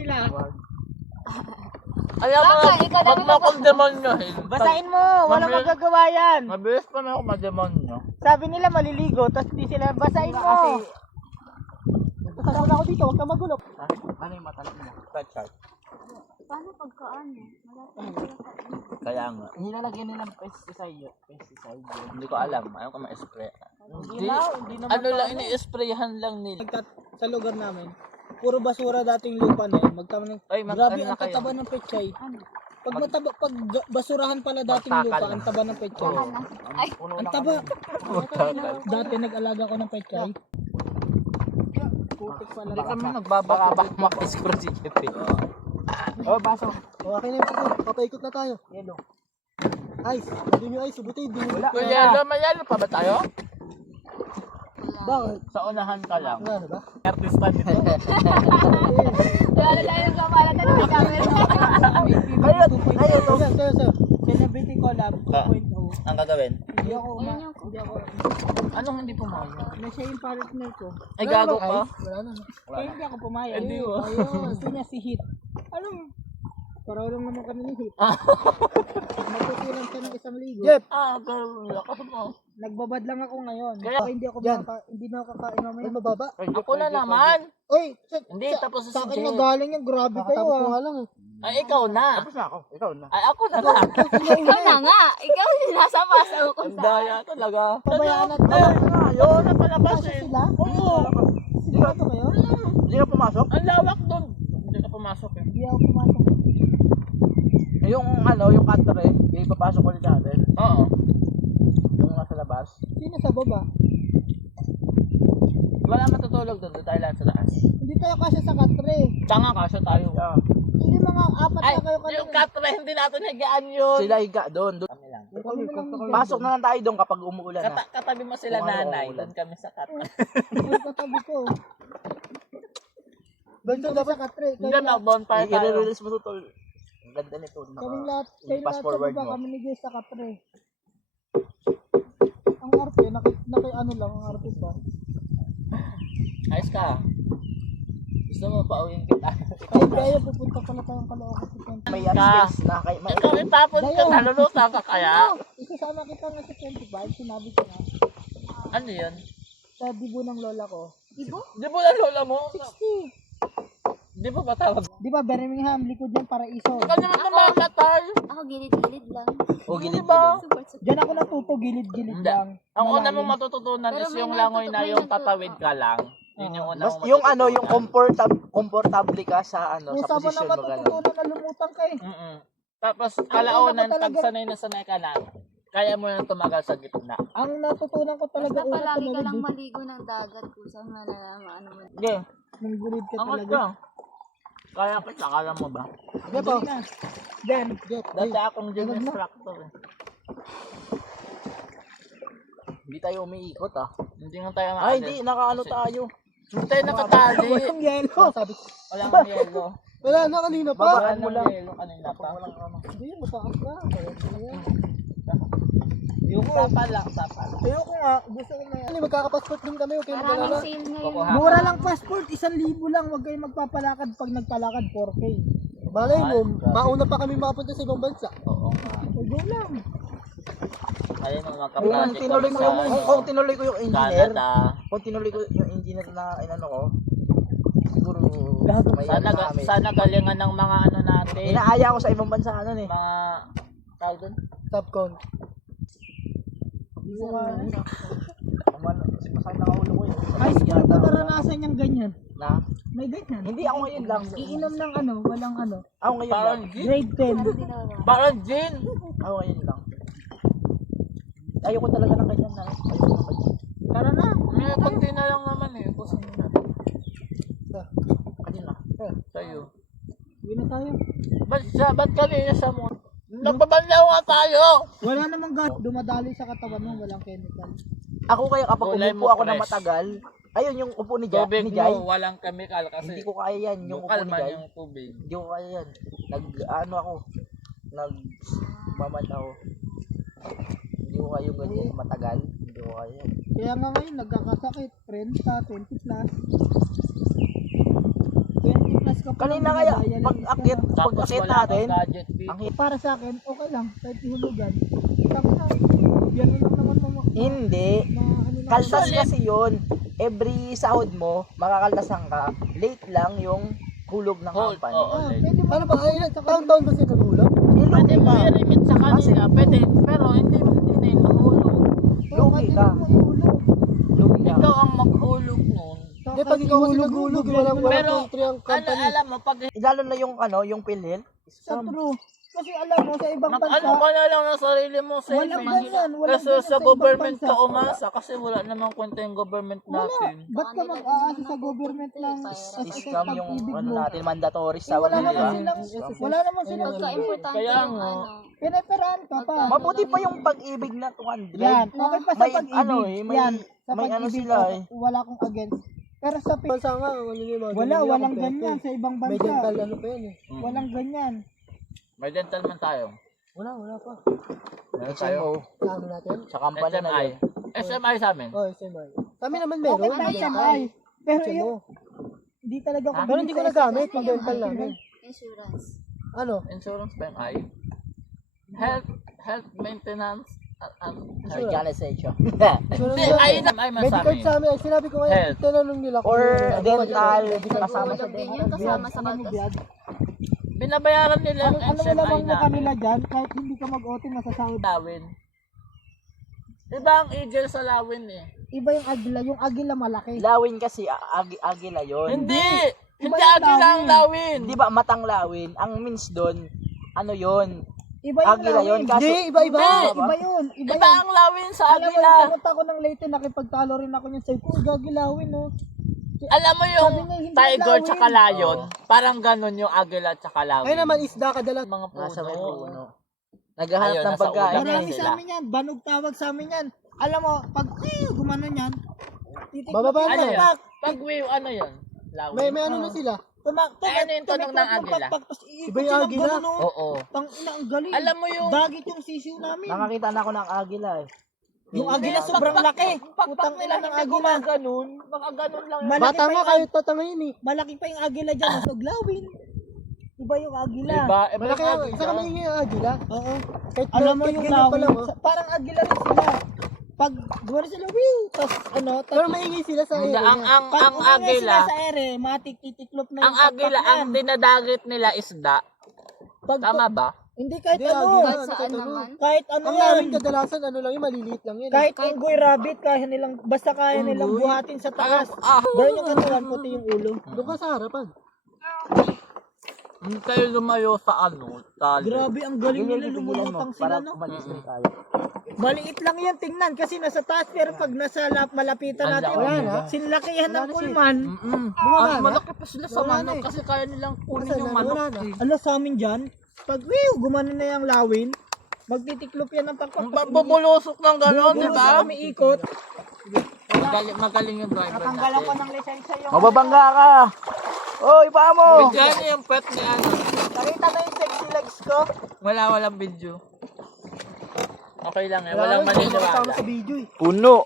sila. Alam mo, ba't mo akong demonyohin? Basahin mo, walang magagawa yan. Mabilis pa na ako mademonyo. Sabi nila maliligo, tapos hindi sila basahin mo. Kasama ako dito, huwag ka magulo. Ano yung mata mo? Touch. Paano pagkaan? Kaya nga. Nilalagyan nilang pesticide. Hindi ko alam. Ayaw ko ma-spray. Hindi naman. Ano lang, ini-sprayhan lang nila. Sa lugar namin, puro basura dating lupa na yun. Ay, Grabe ano ang kayo? tataba ng pechay. Pag basurahan pala dating lupa, Magtakal ang taba ng pechay. Ay, Ang taba. Dati nag-alaga ko ng pechay. Putik pala. Hindi kami nagbabaka makiskur si Jeppe. Oh, baso. Okay na yung papaikot na tayo. Yelo. Ice. Hindi nyo ice. Buti, hindi nyo. Kung yelo, may yelo pa ba tayo? Bakit? Sa unahan ka lang. Wala na ba? Artista nito. wala tayo nagpapala ka ng camera. Sir. Celebrity collab 2.0. Ang gagawin? Hindi ako Anong hindi pumayag? na siya yung partner ko. Ay, gago pa? Wala na. Kaya hindi ako pumayag. Hindi mo. Ayun. Gusto niya si Hit. Anong? Paraw lang naman kami ni Hit. Magkukulang siya ng 1,000. Yep. Pero lakas mo. Nagbabad lang ako ngayon. Kaya hindi ako hindi na ako kakain mamaya. Ay, mababa. Ako na naman. Oy, Hindi, tapos si sa akin Jet. magaling yung grabe kayo ah. Ay, ikaw na. Tapos na ako. Ikaw na. Ay, ako na lang. Ikaw na nga. Ikaw yung nasa pasa ko Ang sa. daya talaga. Pabayaan at Ayun na palabas eh. sila? Oo. Sigurado kayo? Hindi ka pumasok? Ang lawak doon. Hindi ka pumasok eh. Hindi ako pumasok. Yung yung cutter yung ipapasok ulit natin. Oo. Yung nasa labas. Sino sa baba? Wala matutulog doon. Doon tayo lang sa taas. Hindi tayo kasi sa katre. Tanga kasya tayo. Hindi mga apat Ay, na kayo kanina. yung katre hindi natin higaan yun. Sila higa doon. Kami lang. Kami lang dyan. Pasok na lang tayo doon kapag umuulan na. Katabi mo sila Kung ano, nanay. ulan. Doon kami sa katre. Ay, katabi ko. Doon sa katre. Hindi na bonfire tayo. I-release mo to tol. Ang ganda nito. Kaming lahat, kayo Fast lahat sa forward baba, mo. kami ni Jay sa katre. Ang arte, ano lang, ang arte pa. Ayos ka. Gusto mo pauwiin kita. Ay, kaya pupunta pala tayong Caloocan. May Ka. skills na kay Ikaw itapon ka. Naluluta ka kaya? Isasama kita nga sa 25, sinabi ko na. Ano yun? Sa dibo ng lola ko. Ibo? Di ba na lola mo? 60. Di ba patawag? Di ba, Birmingham, likod yan, Paraiso. Ikaw naman namakatay. Ako gilid-gilid lang. O Di ba? Super. Diyan ako natuto, gilid-gilid Hindi. lang. Ang una Malalim. mong matututunan Pero is may yung langoy na may yung natuto- tatawid ka lang. Yun yung una mong yung yung matututunan. comfortable ka sa Kung sa saan mo na posisyon mo gano'n. matutunan na lumutang ka eh. Mm-mm. Tapos kalaunan, una ko pag talaga- sanay na sanay ka na, kaya mo na tumagal sa gitna. Ang natutunan ko talaga Basta una palagi ka tumawid lang eh. maligo ng dagat kung saan malalaman ano mo. Sige, Nang gulid ka angat talaga. ka. Kaya kita, kala mo ba? Get po. Diyan, get. Dati akong gym Huwag na. instructor eh. Hindi tayo umiikot ah. Hindi nga tayo Ay, hindi. Nakaano tayo. Hindi tayo nakatali. Walang yelo. Sabi ko, Wala kang yelo. wala na kanina pa. Wala Babaan mo lang. nang yelo kanina pa. Hindi, mataas na. Sapa lang, sapa lang. Ayoko nga, gusto ko na yan. Magkakapassport din kami, okay Maraming mag-alala. sale ngayon. Kukuha. Mura lang passport, 1,000 lang. Huwag kayong magpapalakad pag nagpalakad, 4K. Balay mo, mauna pa kami makapunta sa ibang bansa. Oo nga. Huwag lang. Ayun ang mga Kung project tinuloy ko sa, yung ano, kung tinuloy ko yung engineer, Canada. kung tinuloy ko yung engineer na inano ko, siguro may Sana, ano kami. sana galingan ng mga ano natin. Inaaya ko sa ibang bansa ano eh. Mga tawag doon. Subcon. Masakit na ulo ko yun. High school ko naranasan niyang ganyan. Na? May ganyan. Hindi ako ngayon lang. Iinom ng ano, walang ano. Ako ngayon lang. Parang gin. Grade 10. Parang gin. Ako ngayon lang. Ayoko talaga ng ganyan na. Ayoko ng ganyan. Tara na. May konti na lang naman eh. Pusin mo na. Kanina. Sa'yo. Uwi na tayo. Ba't kanina sa mo? Nagbabanlaw nga tayo. Wala namang dumadali sa katawan mo, walang chemical. Ako kaya kapag Gulay umupo mo ako na fresh. matagal, ayun yung upo ni Jai. Tubig Ni Jai. mo, walang chemical kasi Hindi ko kaya yan. Yung upo lokal ni man Jai. yung tubig. Hindi ko kaya yan. Ano ako. Nagmaman ako. Hindi ko kaya yung ganyan matagal. Hindi ko kaya yan. Kaya nga ngayon, nagkakasakit. Friends ka, 20 plus. 20 plus ka Kanina lang kaya, binabayan. pag-akit Tapos wala natin, kang gadget fee. ang hit. Para sa akin, okay lang. Kahit ihulugan. Tapos na, yan lang naman Hindi. ano na. Kaltas kasi yun. Every sahod mo, makakaltasan ka. Late lang yung hulog ng Hold, company. oo. Pwede mo. Ano ba? Taon-taon ba sila nagulong? Pwede mo i-remit sa kanila, pwede, pero hindi na yun mahulog. Lugi ka. Lugi ka. Ikaw ang maghulog nun. Hindi, pag ikaw kasi nagulog, walang Pero, country ang company. alam mo, pag Lalo na yung yung PhilHealth. Sa true. Kasi alam mo, sa ibang bansa, ano ka na lang ng sarili mo sa walang ganyan. Walang Kasi ganyan sa ibang government bansa. ka umasa kasi wala namang kwenta yung government natin. Ba't ka mag-aasa sa government ng Scam yung pag-ibig ano mo? natin, mandatory sa Wala nila. naman silang, wala naman silang Pagka-importante Kaya yung nga. pinaperaan ka pa. Mabuti pa yung pag-ibig na 200. Yan, okay pa sa May pag-ibig. ano may Yan, sa may ano pag-ibig, sila okay, wala akong against. Pero sa Bansa nga, walang ganyan sa ibang May bansa. dental ano pa yan eh. Walang ganyan. May dental man tayo. Wala pa. Meron tayo. Sa ano natin? Sa company na SMI. yun. SMI sa amin. Oh, SMI. Kami naman meron. Okay pa sa ay. Pero Siya yun, mo. hindi talaga ako. Pero hindi ko nagamit yung dental namin. Insurance. Ano? Insurance pa yung I. Health maintenance. Organization. Hindi, ay na ay man sa Medical amin. sa amin. Ay, sinabi ko ngayon, Health. tinanong nila kung Or ano, dental, ano, kasama sa Tulog din yun kasama sa kaltas. Binabayaran nila Ano ang mo lamang SMI mo kanila namin. dyan, kahit hindi ka mag-OT, masasahod. Lawin. Iba ang eagle sa lawin eh. Iba yung agila. Yung agila malaki. Lawin kasi agila yon. Hindi! Iba Hindi yung agila ang lawin! Di ba matang lawin? Ang means doon, ano yon? Iba yung Agila yon. Kaso Hindi, iba-iba. Iba yun. Iba Iba yun. ang lawin sa Alam mo, agila. pumunta ko ng Leyte, nakipagtalo rin ako niyan. Sabi ko, gagilawin, no? Alam mo yung Sabi niya, hindi tiger lawin. tsaka lion? Parang ganun yung agila tsaka lawin. Ay naman, isda kadala. Mga nasa may puno. puno. Naghahanap Ayun, ng nasa pagkain. ulam. Marami sila. sa amin yan. Banog tawag sa amin yan. Alam mo, pag gumanon yan, titignan Bababa Ano na. yan? Pag wave, ano yun? Lawin? May ano na sila. Ano yung tunog ng agila? Iba yung agila. Oo. Tang ina, ang galing. Alam mo yung Dagit yung sisiw namin. Nakakita na ako ng agila eh. Yung agila sobrang laki. Putang ina ng agila. ganun, baka ganun lang. Malaki Bata pa nga yung kayo tatangayin eh. malaki pa yung agila dyan. Sa glawin. Iba yung agila. Diba? Iba Malaki yung ang, agila. saka maingay ang agila. Oo. Kahit Alam mo kahit yung ganyan pa lawin. lang, oh. Parang agila rin sila. Pag gumano sila, whew, tas ano, Pero maingay sila sa Hindi, ere. ang pag umingay agila, sila sa ere, matititiklop na ang agila, ang dinadagit nila isda. Pag, Tama ba? Hindi kahit Hindi, ano. agila. Kahit saan naman. Kahit ano Ang yan. namin kadalasan, ano lang yun, maliliit lang yun. Kahit unggoy rabbit, kaya nilang, basta kaya nilang buhatin sa taas. Brown yung katawan, puti yung ulo. Doon ka sa harapan. Hindi kayo lumayo sa ano, tali. Grabe, ang galing nila, Tigilan lumulutang mo sila, para no? umalis rin tayo. Maliit lang yan, tingnan, kasi nasa taas, pero pag nasa malapitan natin, Wala na. sinlakihan ng ulman. Ang malaki pa sila sa manok kasi kaya nilang kunin yung manok. eh. Ano sa amin dyan, pag gumano na yung lawin, magtitiklop yan ng pagpapag. Bubulusok ng gano'n, di ba? Umiikot. Magaling yung driver Tanggalan ko natin. ng lisensya yung... Mababangga ka! Oy, paa mo! Bigyan niyo yung pet ni ano. Nakita na yung sexy legs ko. Walang video. Okay lang eh, walang maniniwala. Sa video eh. Puno!